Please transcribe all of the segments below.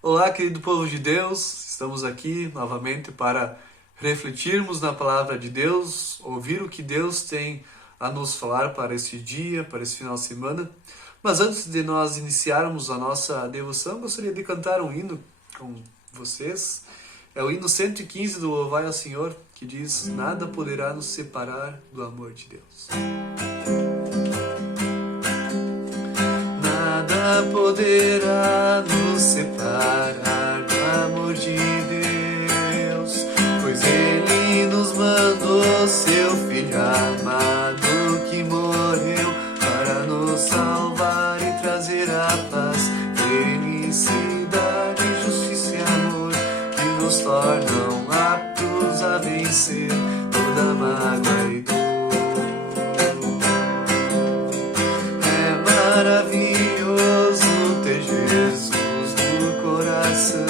Olá, querido povo de Deus, estamos aqui novamente para refletirmos na palavra de Deus, ouvir o que Deus tem a nos falar para esse dia, para esse final de semana. Mas antes de nós iniciarmos a nossa devoção, gostaria de cantar um hino com vocês. É o hino 115 do Louvai ao Senhor, que diz: Nada poderá nos separar do amor de Deus. Nada poderá nos separar do amor de Deus, pois Ele nos mandou seu Filho amado que morreu para nos salvar e trazer a paz, felicidade, justiça e amor que nos tornam aptos a vencer toda mágoa e dor. Maravilhoso ter Jesus no coração,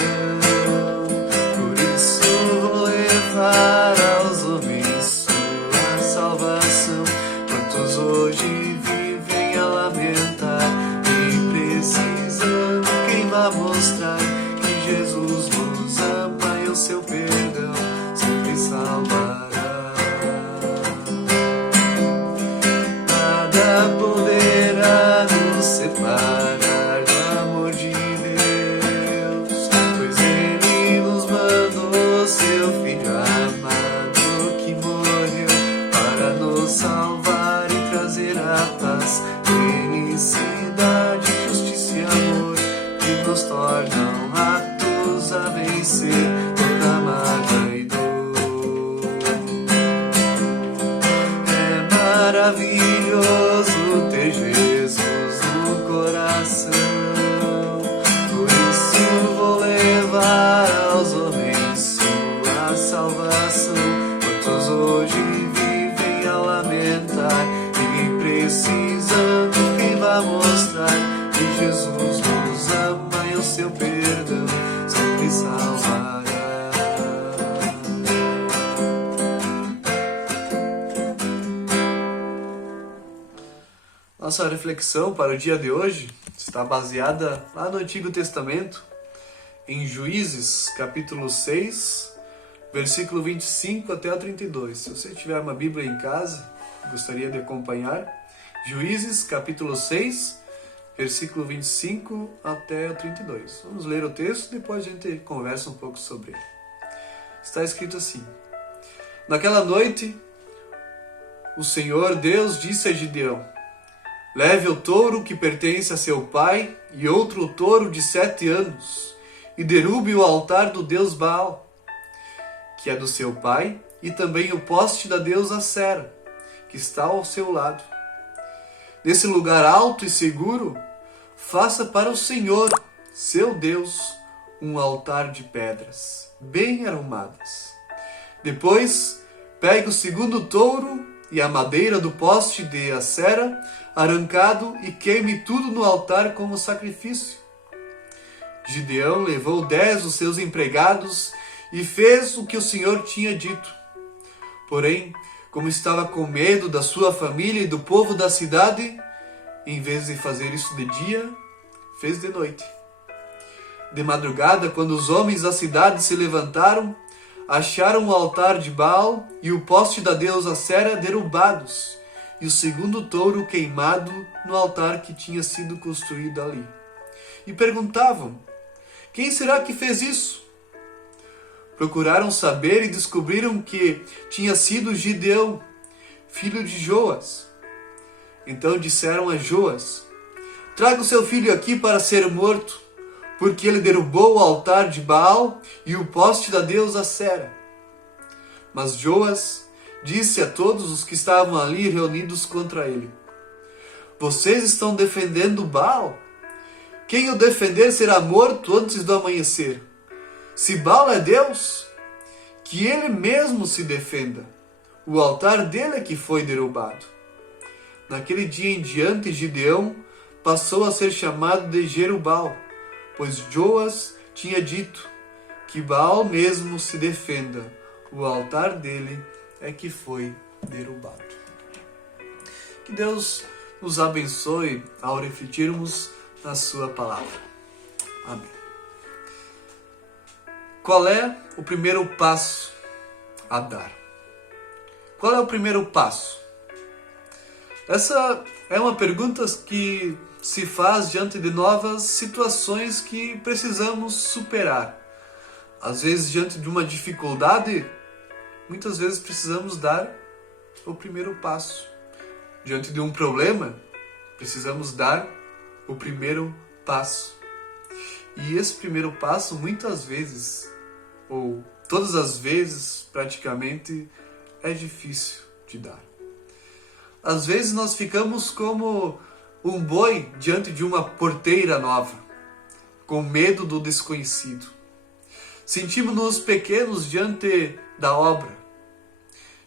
por isso vou levar aos homens sua salvação. Quantos hoje vivem a lamentar e precisando, quem vai mostrar que Jesus nos ama e o seu perdão sempre salvará. Nada poderá nos separar do amor de Deus, pois Ele nos mandou seu Filho amado que morreu para nos salvar e trazer a paz, felicidade, justiça e amor que nos tornam aptos a vencer toda mágoa e dor. É maravilhoso ter Jesus no coração, por isso vou levar aos homens sua salvação. Quantos hoje vivem a lamentar e precisando, quem vai mostrar que Jesus nos ama e o seu perdão sempre salvará. Nossa reflexão para o dia de hoje está baseada lá no Antigo Testamento, em Juízes, capítulo 6, versículo 25 até o 32. Se você tiver uma Bíblia em casa, gostaria de acompanhar. Juízes, capítulo 6, versículo 25 até o 32. Vamos ler o texto e depois a gente conversa um pouco sobre ele. Está escrito assim: Naquela noite, o Senhor Deus disse a Gideão: Leve o touro que pertence a seu pai e outro touro de 7 anos e derrube o altar do deus Baal, que é do seu pai, e também o poste da deusa Acera, que está ao seu lado. Nesse lugar alto e seguro, faça para o Senhor, seu Deus, um altar de pedras, bem arumadas. Depois, pegue o segundo touro e a madeira do poste de Acera, arrancado, e queime tudo no altar como sacrifício. Gideão levou 10 dos seus empregados e fez o que o Senhor tinha dito. Porém, como estava com medo da sua família e do povo da cidade, em vez de fazer isso de dia, fez de noite. De madrugada, quando os homens da cidade se levantaram, acharam o altar de Baal e o poste da deusa Acera derrubados, e o segundo touro queimado no altar que tinha sido construído ali. E perguntavam: Quem será que fez isso? Procuraram saber e descobriram que tinha sido Gideão, filho de Joas. Então disseram a Joas: Traga o seu filho aqui para ser morto, porque ele derrubou o altar de Baal e o poste da deusa Acera. Mas Joas disse a todos os que estavam ali reunidos contra ele: Vocês estão defendendo Baal? Quem o defender será morto antes do amanhecer. Se Baal é Deus, que ele mesmo se defenda. O altar dele é que foi derrubado. Naquele dia em diante, Gideão passou a ser chamado de Jerubal, pois Joas tinha dito: Que Baal mesmo se defenda. O altar dele é que foi derrubado. Que Deus nos abençoe ao refletirmos na sua palavra. Amém. Qual é o primeiro passo a dar? Qual é o primeiro passo? Essa é uma pergunta que se faz diante de novas situações que precisamos superar. Às vezes, diante de uma dificuldade, muitas vezes precisamos dar o primeiro passo. Diante de um problema, precisamos dar o primeiro passo. E esse primeiro passo, muitas vezes, ou todas as vezes, praticamente, é difícil de dar. Às vezes nós ficamos como um boi diante de uma porteira nova, com medo do desconhecido. Sentimos-nos pequenos diante da obra.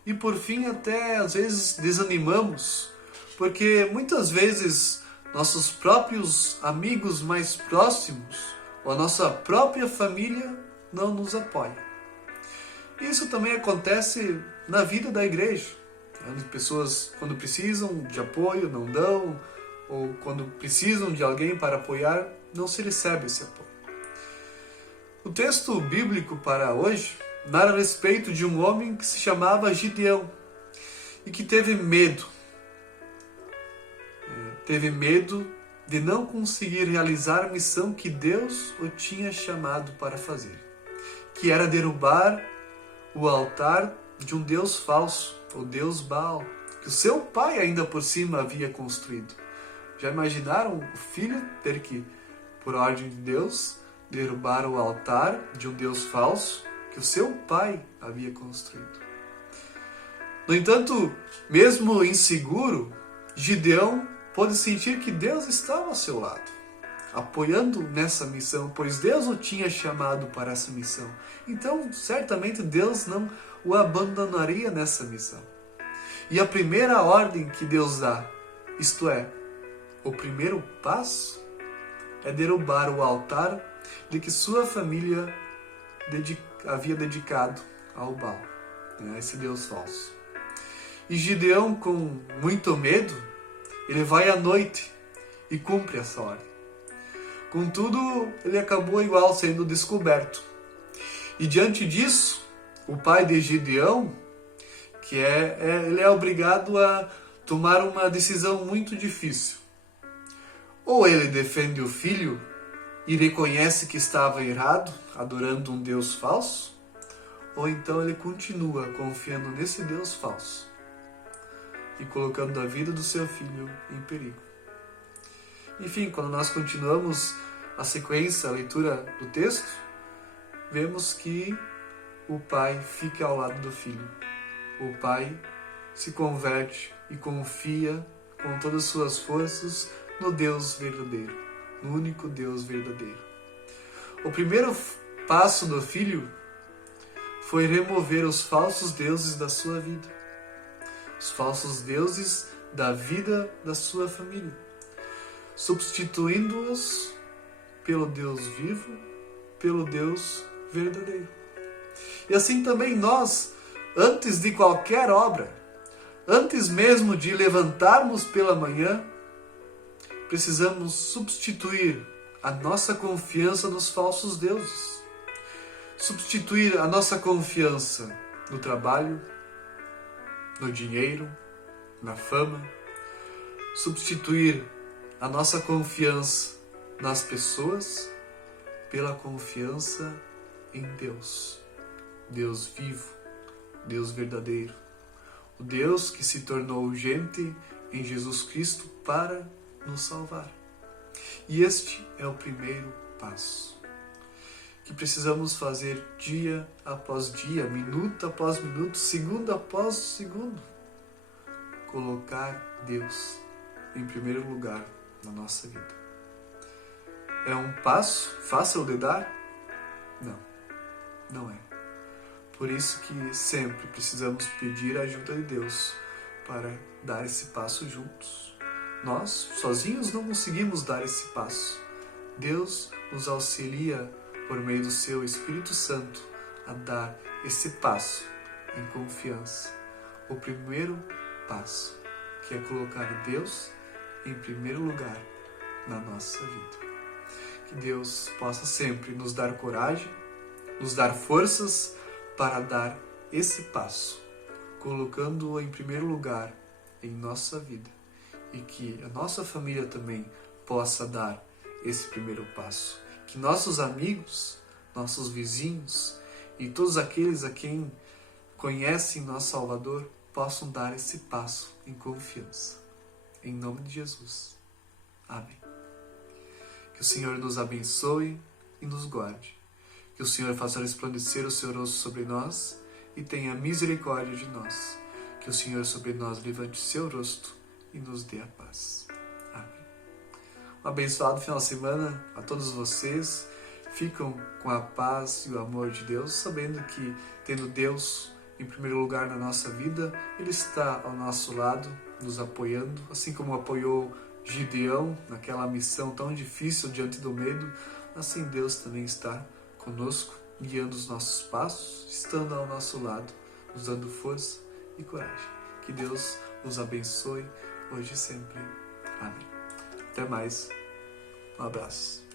E por fim até às vezes desanimamos, porque muitas vezes nossos próprios amigos mais próximos ou a nossa própria família não nos apoia. Isso também acontece na vida da igreja. As pessoas, quando precisam de apoio, não dão, ou quando precisam de alguém para apoiar, não se recebe esse apoio. O texto bíblico para hoje narra a respeito de um homem que se chamava Gideão e que teve medo. Teve medo de não conseguir realizar a missão que Deus o tinha chamado para fazer, que era derrubar o altar de um Deus falso, o Deus Baal, que o seu pai ainda por cima havia construído. Já imaginaram o filho ter que, por ordem de Deus, derrubar o altar de um Deus falso que o seu pai havia construído? No entanto, mesmo inseguro, Gideão pôde sentir que Deus estava ao seu lado, apoiando nessa missão, pois Deus o tinha chamado para essa missão. Então, certamente Deus não o abandonaria nessa missão. E a primeira ordem que Deus dá, isto é, o primeiro passo, é derrubar o altar de que sua família havia dedicado ao Baal, a esse Deus falso. E Gideão, com muito medo, ele vai à noite e cumpre essa ordem. Contudo, ele acabou igual sendo descoberto. E diante disso, o pai de Gideão, ele é obrigado a tomar uma decisão muito difícil. Ou ele defende o filho e reconhece que estava errado, adorando um Deus falso, ou então ele continua confiando nesse Deus falso e colocando a vida do seu filho em perigo. Enfim, quando nós continuamos a sequência, a leitura do texto, vemos que o pai fica ao lado do filho. O pai se converte e confia com todas as suas forças no Deus verdadeiro, no único Deus verdadeiro. O primeiro passo do filho foi remover os falsos deuses da sua vida, os falsos deuses da vida da sua família, substituindo-os pelo Deus vivo, pelo Deus verdadeiro. E assim também nós, antes de qualquer obra, antes mesmo de levantarmos pela manhã, precisamos substituir a nossa confiança nos falsos deuses. Substituir a nossa confiança no trabalho, no dinheiro, na fama. Substituir a nossa confiança nas pessoas pela confiança em Deus. Deus vivo, Deus verdadeiro. O Deus que se tornou gente em Jesus Cristo para nos salvar. E este é o primeiro passo que precisamos fazer dia após dia, minuto após minuto, segundo após segundo. Colocar Deus em primeiro lugar na nossa vida. É um passo fácil de dar? Não, não é. Por isso que sempre precisamos pedir a ajuda de Deus para dar esse passo juntos. Nós, sozinhos, não conseguimos dar esse passo. Deus nos auxilia por meio do seu Espírito Santo a dar esse passo em confiança. O primeiro passo, que é colocar Deus em primeiro lugar na nossa vida. Que Deus possa sempre nos dar coragem, nos dar forças para dar esse passo, colocando-o em primeiro lugar em nossa vida, e que a nossa família também possa dar esse primeiro passo. Que nossos amigos, nossos vizinhos e todos aqueles a quem conhecem nosso Salvador possam dar esse passo em confiança. Em nome de Jesus. Amém. Que o Senhor nos abençoe e nos guarde. Que o Senhor faça resplandecer o seu rosto sobre nós e tenha misericórdia de nós. Que o Senhor sobre nós levante seu rosto e nos dê a paz. Amém. Um abençoado final de semana a todos vocês. Ficam com a paz e o amor de Deus, sabendo que, tendo Deus em primeiro lugar na nossa vida, Ele está ao nosso lado, nos apoiando, assim como apoiou Gideão naquela missão tão difícil diante do medo. Assim Deus também está conosco, guiando os nossos passos, estando ao nosso lado, nos dando força e coragem. Que Deus os abençoe hoje e sempre. Amém. Até mais. Um abraço.